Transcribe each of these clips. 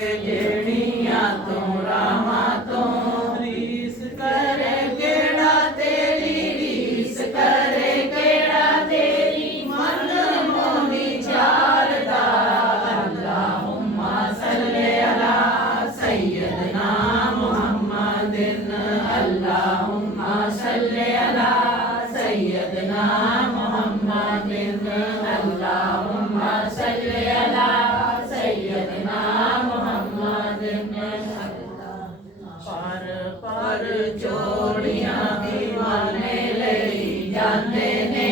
जेड़ियां तो रामा तो रीस करे केड़ा तेरी रीस करे केड़ा तेरी मन मोनी चारदा अल्लाहुम्मा सल्ले अला सय्यदना मुहम्मदिन अल्लाहुम्मा सल्ले अला सय्यदना मुहम्मदिन अल्लाहुम्मा सल्ले अला सय्यदना पर जोड़ियां दीवाने लई जांदे ने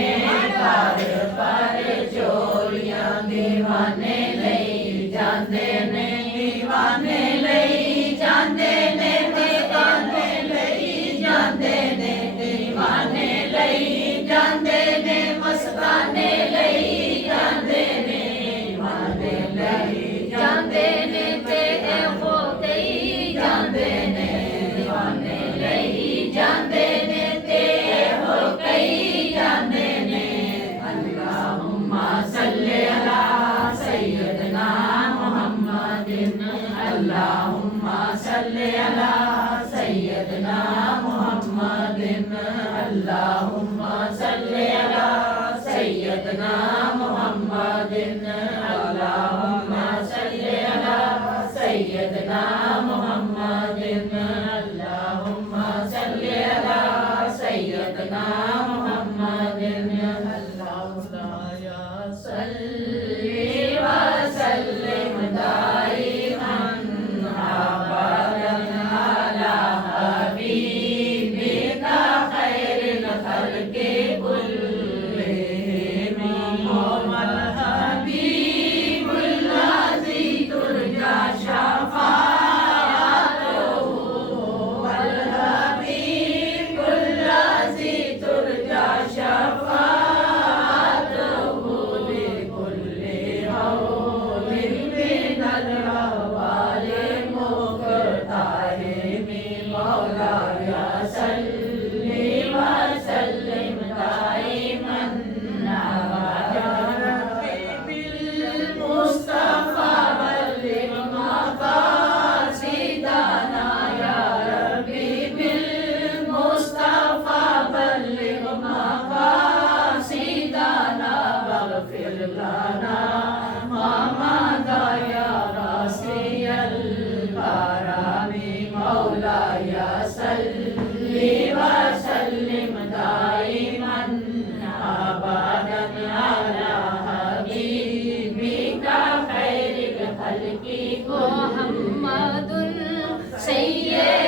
पर जोड़ियां दीवाने लई जांदे ने दीवाने लई जांदे ने दीवाने लई जांदे ने दीवाने लई जांदे ने मस्ताने लई जांदे ने दीवाने लई जांदे ने ते हो कई जांदे ने दीवाने लई जांदे ने ते हो कई जांदे ने अल्लाहुम्मा सल्ले अला सय्यदना मुहम्मदिन अल्लाहुम्मा सल्ले अला सय्यदना मुहम्मदिन अल्लाहुम्मा सल्ले अला सय्यदना मुहम्मदिन अल्लाहुम्मा सल्ले अला सय्यदना मुहम्मदिन अल्लाहुम्मा सल्ले अला सय्यदना मुहम्मदिन अल्लाहुम्मा सल्ली व सल्लिम दाइमन अबदन अला हबीबिका खैरिल खल्क़ि कुल्लिहिम वल हबीबुल लज़ी तुरजा शफ़ाअतुहु वल हबीबुल लज़ी तुरजा शफ़ाअतुहु लिकुल्लि हौलिन मिनल अहवालि मुक़ताहिमी मौलाया सल्लि व सल्लिम दाइमन अबदा बिल-मुस्तफ़ा बल्लिग़ मक़ासिदना या रब्बी बिल-मुस्तफ़ा बल्लिग़ मक़ासिदना वग़फ़िर लना मा मदा या वासिअल करमी मौलाया सल्लि व सल्लिम दाइमन अबदन अला हबीबिका खैरिल खल्क़ि मुहम्मदुन सय्यद